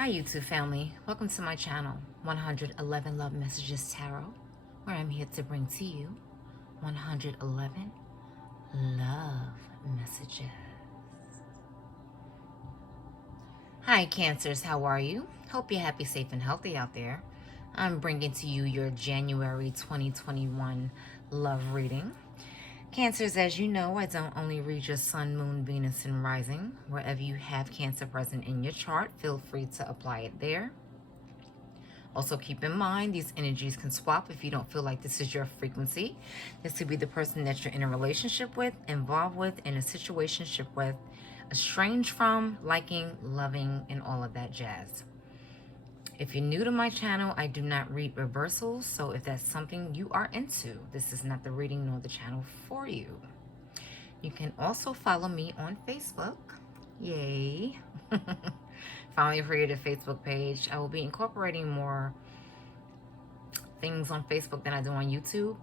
Hi YouTube family, welcome to my channel 111 Love Messages Tarot, where I'm here to bring to you 111 love messages. Hi Cancers, how are you? Hope you're happy, safe, and healthy out there. I'm bringing to you your January 2021 love reading. Cancers, as you know, I don't only read your sun, moon, Venus, and rising. Wherever you have Cancer present in your chart, feel free to apply it there. Also keep in mind, these energies can swap if you don't feel like this is your frequency. This could be the person that you're in a relationship with, involved with, in a situationship with, estranged from, liking, loving, and all of that jazz. If you're new to my channel, I do not read reversals, so if that's something you are into, this is not the reading nor the channel for you. You can also follow me on Facebook. Yay. Finally created a Facebook page. I will be incorporating more things on Facebook than I do on YouTube.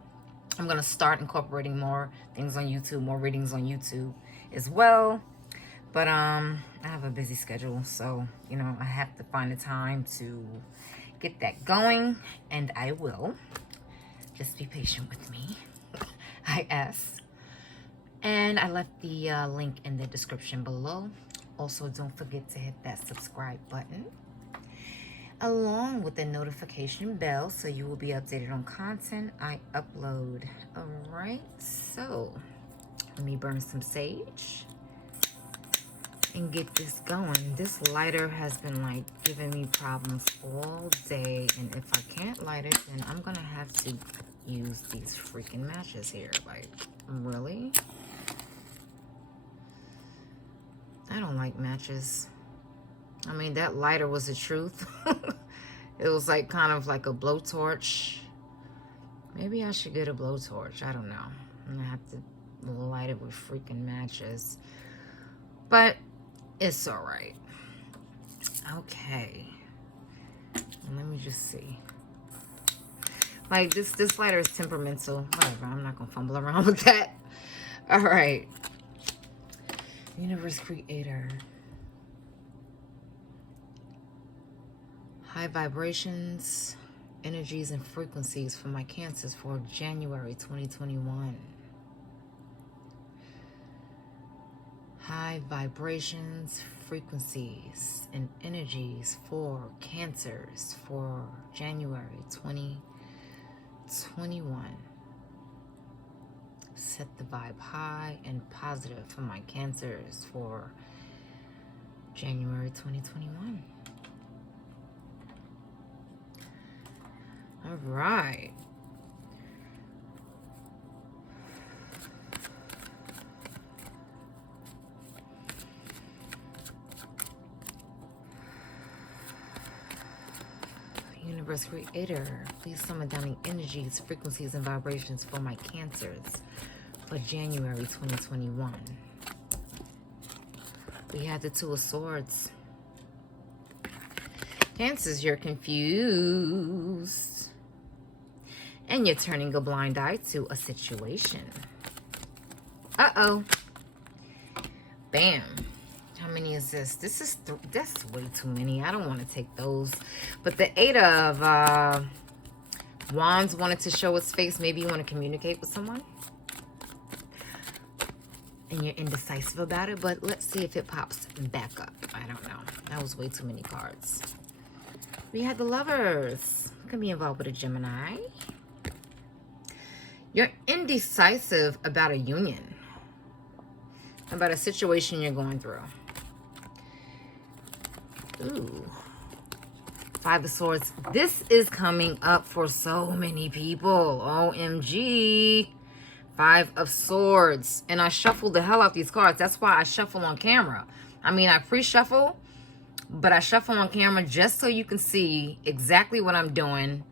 I'm going to start incorporating more things on YouTube, more readings on YouTube as well. But I have a busy schedule, so, I have to find the time to get that going, and I will. Just be patient with me, I ask. And I left the link in the description below. Also, don't forget to hit that subscribe button, along with the notification bell, so you will be updated on content I upload. All right, so let me burn some sage and get this going. This lighter has been giving me problems all day, and if I can't light it, then I'm gonna have to use these freaking matches here. Really? I don't like matches. I mean, that lighter was the truth. It was kind of like a blowtorch. Maybe I should get a blowtorch. I don't know. I'm gonna have to light it with freaking matches, but it's all right. Okay. Let me just see. This lighter is temperamental. Whatever. I'm not gonna fumble around with that. All right. Universe Creator. High vibrations, energies, and frequencies for my Cancers for January 2021. High vibrations, frequencies, and energies for Cancers for January 2021. Set the vibe high and positive for my Cancers for January 2021. All right. Universe Creator, please summon down the energies, frequencies, and vibrations for my Cancers for January 2021. We have the Two of Swords. Cancers, you're confused, and you're turning a blind eye to a situation. Uh-oh. Bam. How many is this? That's way too many. I don't want to take those. But the Eight of Wands wanted to show its face. Maybe you want to communicate with someone, and you're indecisive about it. But let's see if it pops back up. I don't know. That was way too many cards. We had the Lovers. You can be involved with a Gemini. You're indecisive about a union, about a situation you're going through. Ooh. Five of Swords. This is coming up for so many people. OMG. Five of Swords. And I shuffled the hell out these cards. That's why I shuffle on camera. I mean, I pre-shuffle, but I shuffle on camera just so you can see exactly what I'm doing.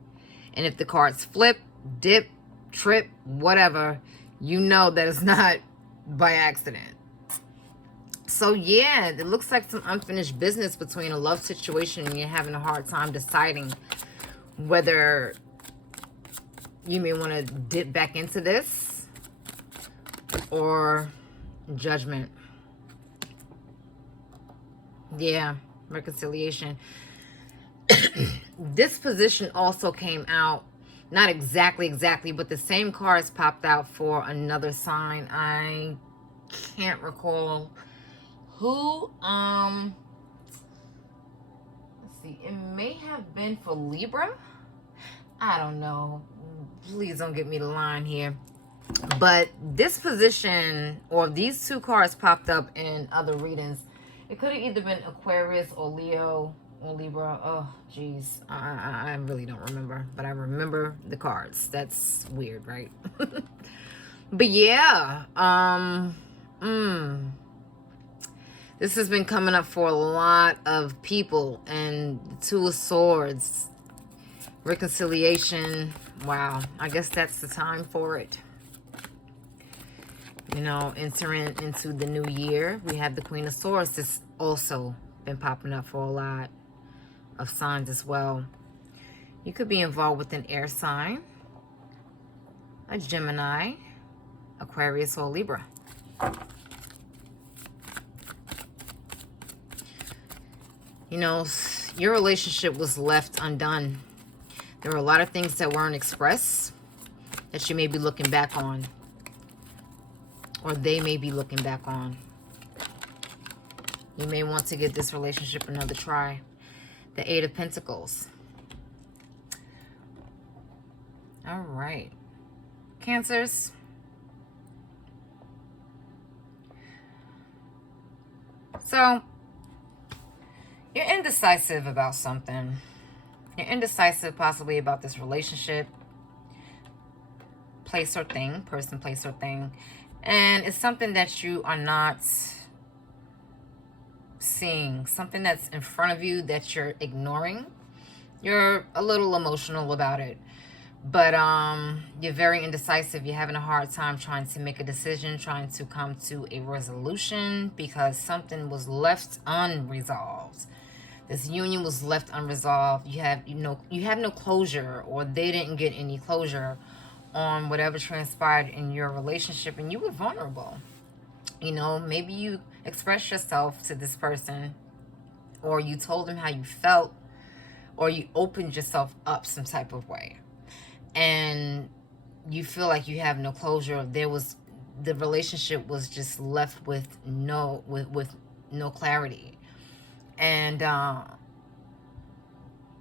And if the cards flip, dip, trip, whatever, you know that it's not by accident. So yeah, it looks like some unfinished business between a love situation, and you're having a hard time deciding whether you may want to dip back into this or Judgment. Yeah, reconciliation. This position also came out, not exactly, but the same cards popped out for another sign. I can't recall who. Let's see. It may have been for Libra. I don't know. Please don't get me the line here. But this position, or these two cards popped up in other readings. It could have either been Aquarius or Leo or Libra. Oh, geez. I really don't remember. But I remember the cards. That's weird, right? But yeah. This has been coming up for a lot of people. And the Two of Swords. Reconciliation. Wow. I guess that's the time for it. You know, entering into the new year. We have the Queen of Swords. That's also been popping up for a lot of signs as well. You could be involved with an air sign, a Gemini, Aquarius, or Libra. You know, your relationship was left undone. There were a lot of things that weren't expressed that you may be looking back on. Or they may be looking back on. You may want to give this relationship another try. The Eight of Pentacles. All right. Cancers. So, you're indecisive about something. You're indecisive possibly about this relationship. Place or thing. Person, place, or thing. And it's something that you are not seeing. Something that's in front of you that you're ignoring. You're a little emotional about it. But you're very indecisive. You're having a hard time trying to make a decision. Trying to come to a resolution. Because something was left unresolved. This union was left unresolved. You have no closure. Or they didn't get any closure on whatever transpired in your relationship, and you were vulnerable. You know, maybe you expressed yourself to this person, or you told them how you felt, or you opened yourself up some type of way, and you feel like you have no closure. The relationship was just left with no clarity, and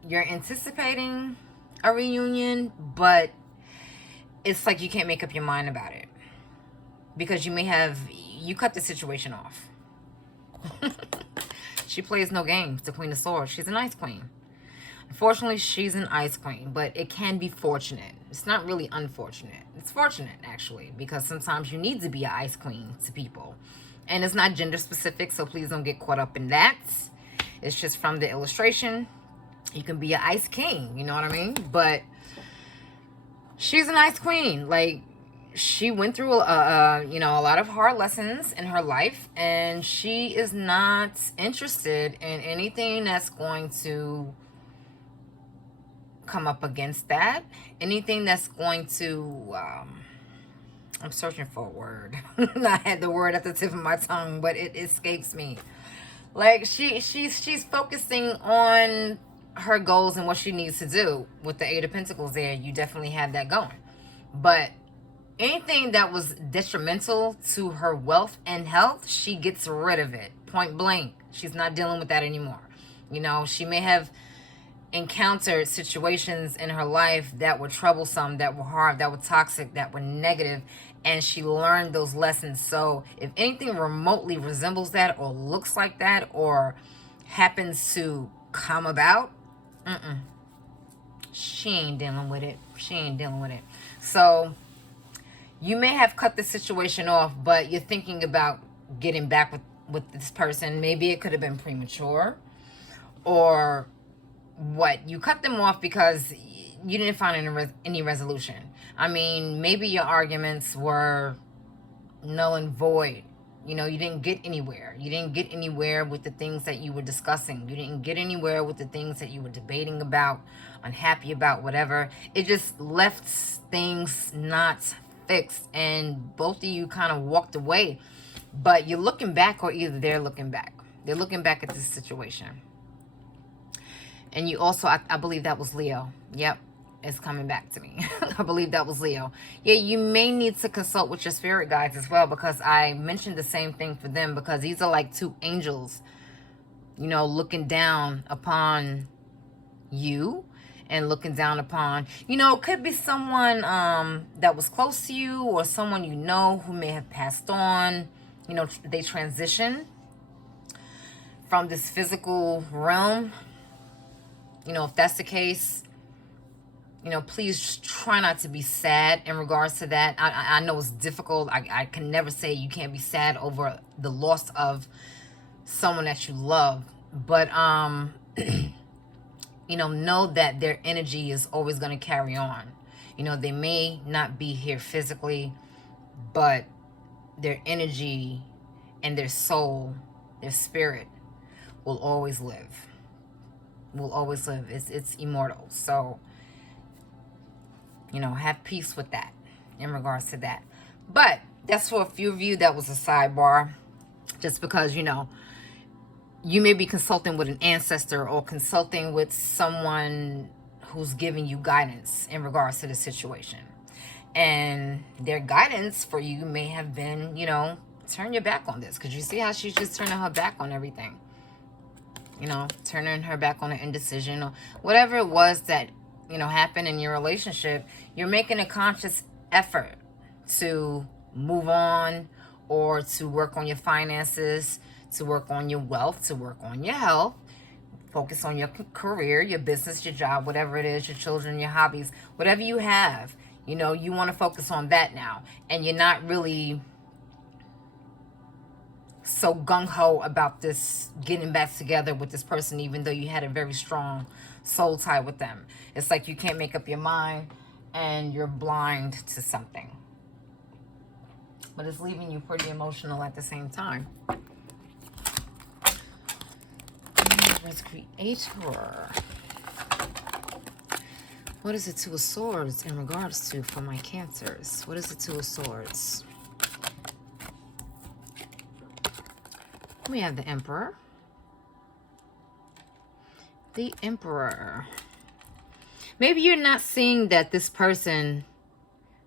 you're anticipating a reunion, but it's like you can't make up your mind about it. Because you cut the situation off. She plays no games, the Queen of Swords. She's an ice queen. Unfortunately, she's an ice queen, but it can be fortunate. It's not really unfortunate. It's fortunate, actually, because sometimes you need to be an ice queen to people. And it's not gender specific, so please don't get caught up in that. It's just from the illustration. You can be an ice king, you know what I mean? But she's an ice queen. Like, she went through a lot of hard lessons in her life, and she is not interested in anything that's going to come up against that. Anything that's going to I'm searching for a word. I had the word at the tip of my tongue, but it escapes me. Like, she's focusing on her goals and what she needs to do. With the Eight of Pentacles there, you definitely have that going. But anything that was detrimental to her wealth and health, she gets rid of it. Point blank. She's not dealing with that anymore. You know, she may have encountered situations in her life that were troublesome, that were hard, that were toxic, that were negative, and she learned those lessons. So if anything remotely resembles that, or looks like that, or happens to come about, she ain't dealing with it. She ain't dealing with it. So you may have cut the situation off, but you're thinking about getting back with this person. Maybe it could have been premature, or what? You cut them off because you didn't find any resolution. I mean, maybe your arguments were null and void. You know, you didn't get anywhere. You didn't get anywhere with the things that you were discussing. You didn't get anywhere with the things that you were debating about, unhappy about, whatever. It just left things not fixed, and both of you kind of walked away. But you're looking back, or either they're looking back. They're looking back at this situation. And you also, I believe that was Leo. Yep, it's coming back to me. I believe that was Leo. Yeah, you may need to consult with your spirit guides as well, because I mentioned the same thing for them, because these are like two angels, you know, looking down upon you and looking down upon, you know, it could be someone that was close to you, or someone you know who may have passed on. You know, they transition from this physical realm. You know, if that's the case, you know, please just try not to be sad in regards to that. I know it's difficult. I can never say you can't be sad over the loss of someone that you love. But, you know that their energy is always going to carry on. You know, they may not be here physically, but their energy and their soul, their spirit will always live. Will always live. It's immortal. So, you know, have peace with that in regards to that. But that's for a few of you. That was a sidebar. Just because, you know, you may be consulting with an ancestor or consulting with someone who's giving you guidance in regards to the situation. And their guidance for you may have been, you know, turn your back on this. Because you see how she's just turning her back on everything. You know, turning her back on an indecision or whatever it was that, you know, happened in your relationship. You're making a conscious effort to move on, or to work on your finances, to work on your wealth, to work on your health, focus on your career, your business, your job, whatever it is, your children, your hobbies, whatever you have. You know, you want to focus on that now. And you're not really so gung-ho about this getting back together with this person, even though you had a very strong soul tie with them. It's like you can't make up your mind and you're blind to something. But it's leaving you pretty emotional at the same time. Let's Creator. What is the Two of Swords in regards to for my Cancers? What is the Two of Swords? We have the Emperor. The Emperor. Maybe you're not seeing that this person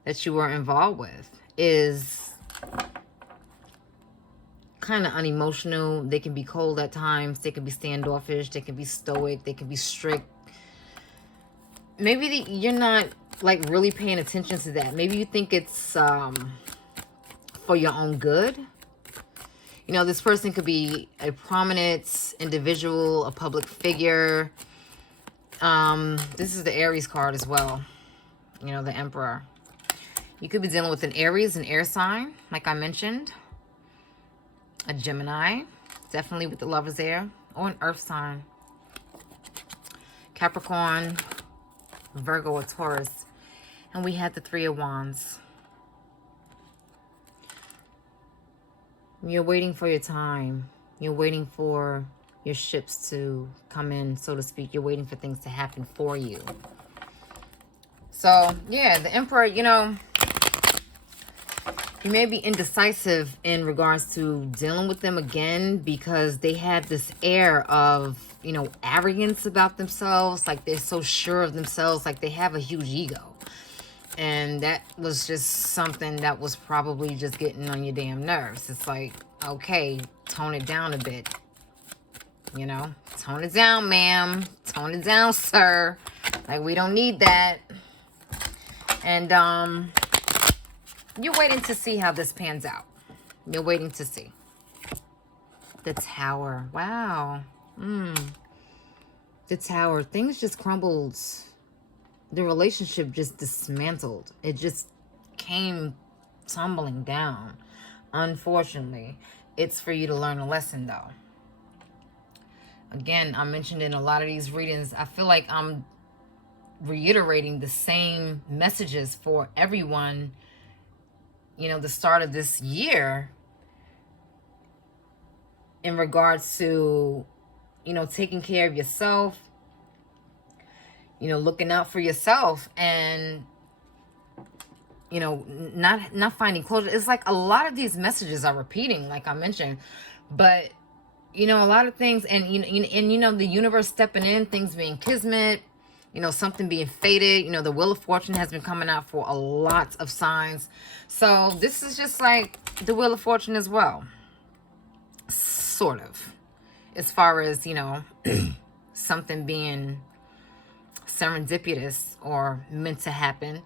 that you were involved with is kind of unemotional. They can be cold at times. They can be standoffish. They can be stoic. They can be strict. Maybe you're not like really paying attention to that. Maybe you think it's for your own good. You know, this person could be a prominent individual, a public figure. This is the Aries card as well. You know, the Emperor. You could be dealing with an Aries, an air sign, like I mentioned. A Gemini, definitely with the Lovers there. Or an earth sign. Capricorn, Virgo, or Taurus. And we had the Three of Wands. You're waiting for your time. You're waiting for your ships to come in, so to speak. You're waiting for things to happen for you. So, yeah, the Emperor, you know, you may be indecisive in regards to dealing with them again, because they have this air of, you know, arrogance about themselves. Like they're so sure of themselves, like they have a huge ego. And that was just something that was probably just getting on your damn nerves. It's like, okay, tone it down a bit. You know, tone it down, ma'am. Tone it down, sir. Like, we don't need that. And you're waiting to see how this pans out. You're waiting to see. The Tower. Wow. The Tower. Things just crumbled. The relationship just dismantled. It just came tumbling down. Unfortunately, it's for you to learn a lesson, though. Again, I mentioned in a lot of these readings, I feel like I'm reiterating the same messages for everyone, you know, the start of this year, in regards to, you know, taking care of yourself, you know, looking out for yourself, and, you know, not finding closure. It's like a lot of these messages are repeating, like I mentioned, but, a lot of things, and the universe stepping in, things being kismet, something being fated. The Wheel of Fortune has been coming out for a lot of signs. So this is just like the Wheel of Fortune as well. Sort of. As far as, something being serendipitous or meant to happen.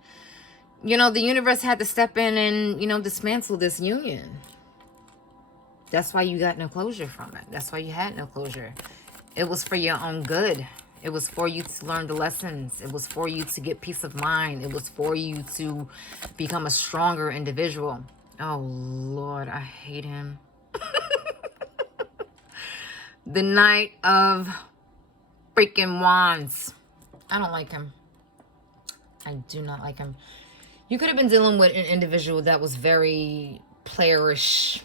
The universe had to step in and, dismantle this union. That's why you got no closure from it. That's why you had no closure. It was for your own good. It was for you to learn the lessons. It was for you to get peace of mind. It was for you to become a stronger individual. Oh, Lord, I hate him. The Knight of freaking Wands. I don't like him. I do not like him. You could have been dealing with an individual that was very playerish.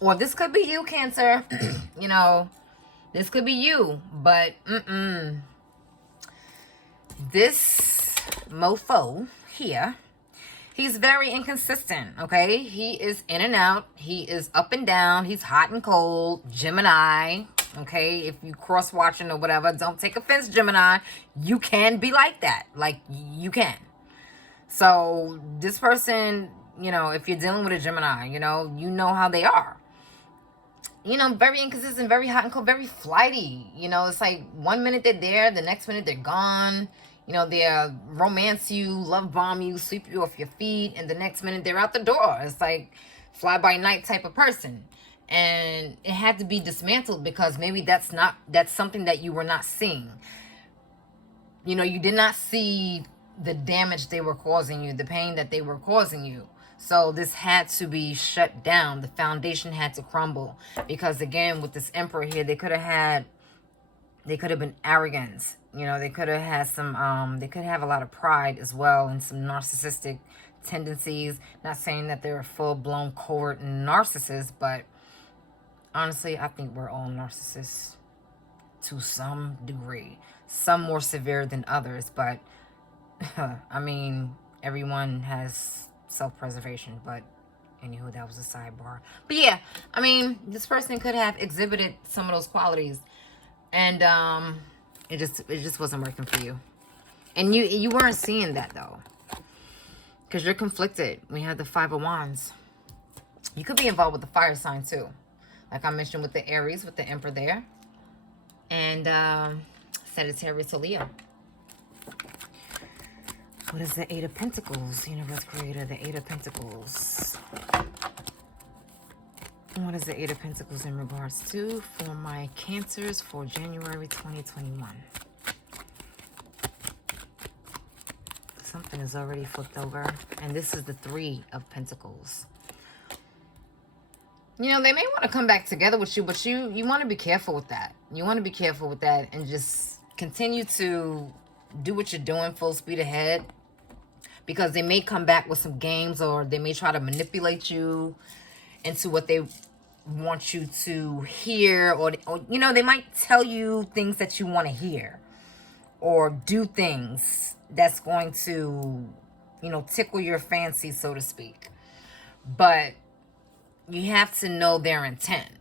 Or this could be you, Cancer. This could be you. But, this mofo here, he's very inconsistent, okay? He is in and out. He is up and down. He's hot and cold. Gemini, okay? If you cross-watching or whatever, don't take offense, Gemini. You can be like that. Like, you can. So, this person, if you're dealing with a Gemini, you know how they are. Very inconsistent, very hot and cold, very flighty. It's like 1 minute they're there, the next minute they're gone. They'll romance you, love bomb you, sweep you off your feet, and the next minute they're out the door. It's like fly-by-night type of person. And it had to be dismantled because maybe that's something that you were not seeing. You did not see the damage they were causing you, the pain that they were causing you. So this had to be shut down. The foundation had to crumble. Because again, with this Emperor here, they could have been arrogant. They could have had some, they could have a lot of pride as well and some narcissistic tendencies. Not saying that they're a full-blown covert narcissist, but honestly, I think we're all narcissists to some degree. Some more severe than others, but I mean, everyone has self-preservation, but anywho, that was a sidebar. But yeah, I mean, this person could have exhibited some of those qualities, and it just wasn't working for you, and you weren't seeing that though, because you're conflicted. We have the Five of Wands. You could be involved with the fire sign too, like I mentioned with the Aries, with the Emperor there, and Sagittarius or Leo. What is the Eight of Pentacles? Universe Creator, the Eight of Pentacles. What is the Eight of Pentacles in regards to for my Cancers for January 2021? Something is already flipped over. And this is the Three of Pentacles. They may want to come back together with you, but you want to be careful with that. You want to be careful with that and just continue to do what you're doing full speed ahead. Because they may come back with some games, or they may try to manipulate you into what they want you to hear, or they might tell you things that you want to hear, or do things that's going to, tickle your fancy, so to speak. But you have to know their intent.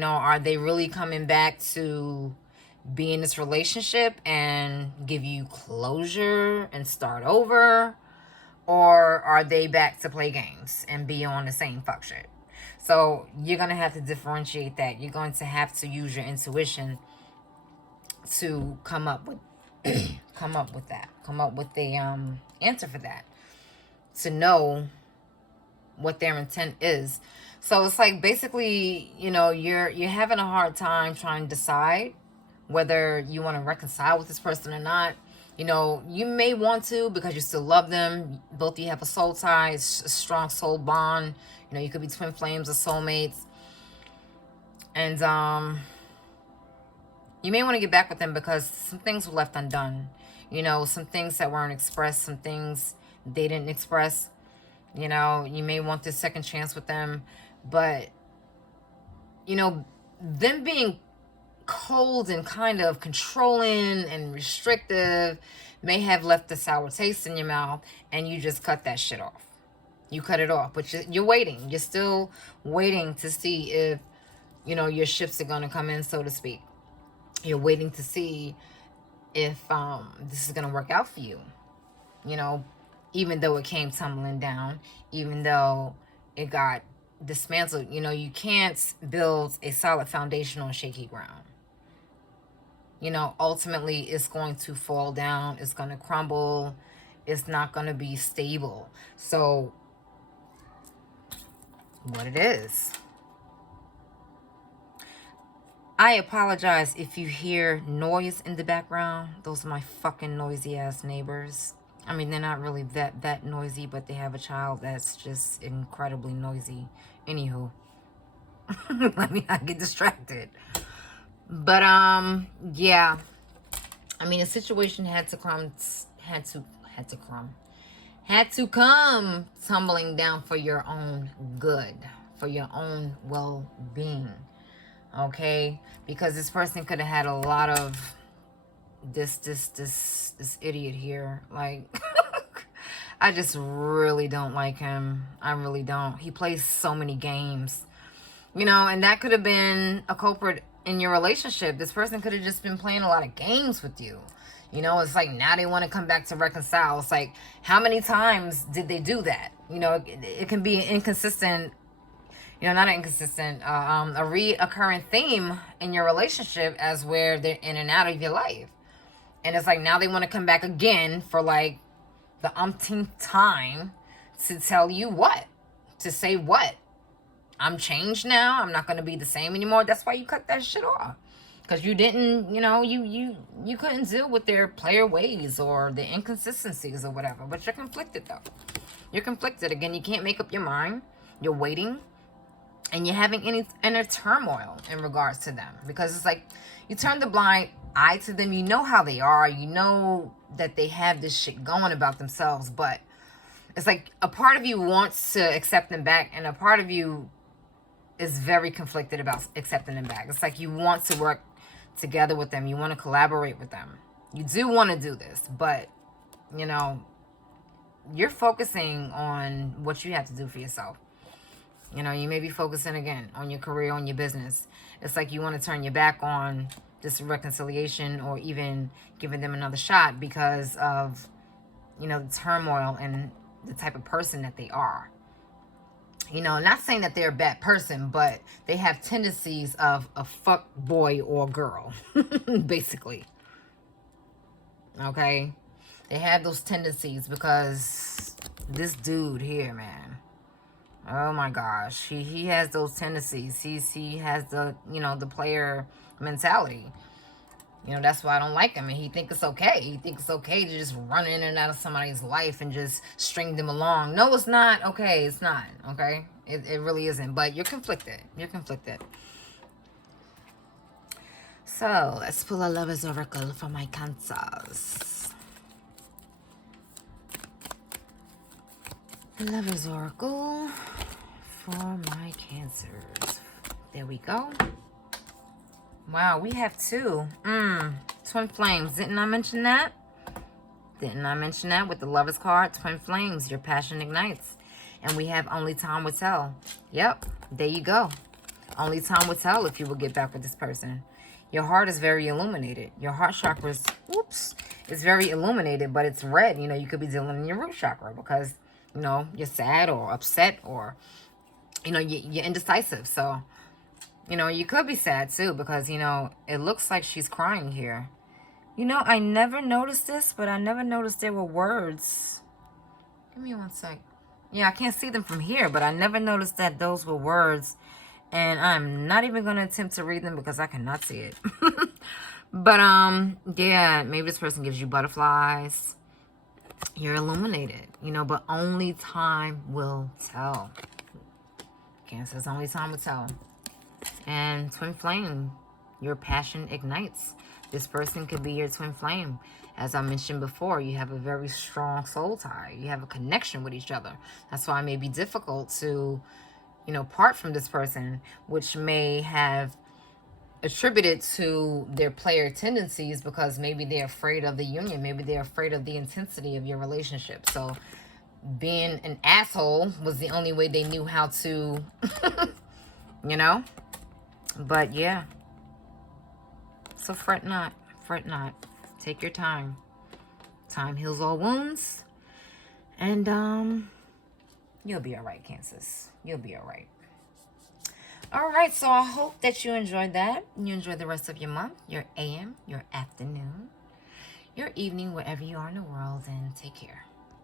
Are they really coming back to be in this relationship and give you closure and start over? Or are they back to play games and be on the same fuck shit? So you're going to have to differentiate that. You're going to have to use your intuition to come up with that. Come up with the answer for that. To know what their intent is. So it's like basically, you're having a hard time trying to decide whether you want to reconcile with this person or not. You may want to because you still love them. Both of you have a soul tie, a strong soul bond. You could be twin flames or soulmates. And you may want to get back with them because some things were left undone. Some things that weren't expressed, some things they didn't express. You may want this second chance with them. But, them being cold and kind of controlling and restrictive may have left a sour taste in your mouth, and you just cut that shit off. You cut it off, but you're waiting. You're still waiting to see if you know, your ships are going to come in, so to speak. You're waiting to see if this is going to work out for you. You know, even though it came tumbling down, even though it got dismantled, you know, you can't build a solid foundation on shaky ground. You know, ultimately it's going to fall down, it's going to crumble, it's not going to be stable. So what it is, I apologize if you hear noise in the background. Those are my fucking noisy ass neighbors. I mean, they're not really that noisy, but they have a child that's just incredibly noisy. Anywho, let me not get distracted. But yeah, I mean, the situation had to come tumbling down for your own good, for your own well-being. Okay, because this person could have had a lot of this idiot here. Like, I just really don't like him. I really don't. He plays so many games, you know, and that could have been a culprit in your relationship. This person could have just been playing a lot of games with you. You know, it's like now they want to come back to reconcile. It's like, how many times did they do that? You know, it can be inconsistent. You know, not inconsistent, a reoccurring theme in your relationship as where they're in and out of your life. And it's like now they want to come back again for like the umpteenth time to tell you what? To say what? I'm changed now. I'm not going to be the same anymore. That's why you cut that shit off. Because you didn't, you know, you couldn't deal with their player ways or the inconsistencies or whatever. But you're conflicted though. You're conflicted. Again, you can't make up your mind. You're waiting. And you're having any inner turmoil in regards to them. Because it's like you turn the blind eye to them. You know how they are. You know that they have this shit going about themselves. But it's like a part of you wants to accept them back. And a part of you is very conflicted about accepting them back. It's like you want to work together with them. You want to collaborate with them. You do want to do this. But, you know, you're focusing on what you have to do for yourself. You know, you may be focusing again on your career, on your business. It's like you want to turn your back on this reconciliation or even giving them another shot because of, you know, the turmoil and the type of person that they are. You know, not saying that they're a bad person, but they have tendencies of a fuck boy or girl, basically. Okay? They have those tendencies because this dude here, man. Oh my gosh, he has those tendencies. He has the, you know, the player mentality. You know, that's why I don't like him. And he thinks it's okay. He thinks it's okay to just run in and out of somebody's life and just string them along. No, it's not. Okay, it's not. Okay, it really isn't. But you're conflicted. You're conflicted. So let's pull a lover's oracle for my Cancers. Lover's oracle for my Cancers. There we go. Wow, we have two. Twin flames. Didn't I mention that? Didn't I mention that with the Lover's card? Twin flames. Your passion ignites. And we have only time will tell. Yep, there you go. Only time will tell if you will get back with this person. Your heart is very illuminated. Your heart chakra's, it's very illuminated, but it's red. You know, you could be dealing in your root chakra because, you know, you're sad or upset or, you know, you're indecisive. So, you know, you could be sad too because, you know, it looks like she's crying here. You know, I never noticed this, but I never noticed there were words. Give me one sec. Yeah, I can't see them from here, but I never noticed that those were words. And I'm not even going to attempt to read them because I cannot see it. But, yeah, maybe this person gives you butterflies. You're illuminated, you know, but only time will tell. Cancers, only time will tell. And twin flame, your passion ignites. This person could be your twin flame. As I mentioned before, you have a very strong soul tie. You have a connection with each other. That's why it may be difficult to, you know, part from this person, which may have attributed to their player tendencies because maybe they're afraid of the union. Maybe they're afraid of the intensity of your relationship. So being an asshole was the only way they knew how to, you know, But yeah, so fret not, fret not. Take your time. Time heals all wounds. And you'll be all right, Cancers. You'll be all right. All right, so I hope that you enjoyed that. You enjoy the rest of your month, your AM, your afternoon, your evening, wherever you are in the world, and take care.